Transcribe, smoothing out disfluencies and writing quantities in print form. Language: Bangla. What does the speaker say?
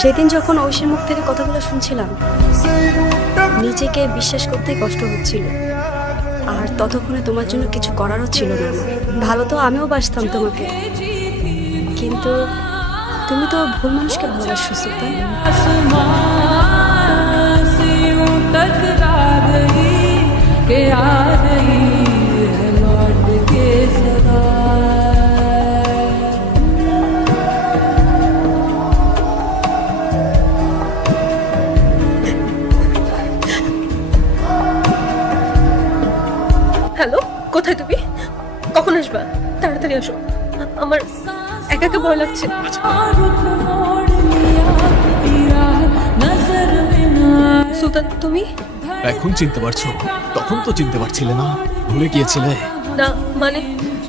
সেদিন যখন ঐশীর মুখ থেকে কথাগুলো শুনছিলাম, নিজেকে বিশ্বাস করতেই কষ্ট হচ্ছিল। আর ততক্ষণে তোমার জন্য কিছু করারও ছিল না আমার। ভালো তো আমিও বাসতাম তোমাকে, কিন্তু তুমি তো ভুল মানুষকে ভালোবাসো সুলতান। হ্যালো, কোথায় তুমি? কখন আসবা? তাড়াতাড়ি আসো, আমার একা একা ভয় লাগছে। সুলতান, তুমি? এখন চিনতে পারছো? তখন তো চিনতে পারছিলে না, ভুলে গিয়েছিলে। না মানে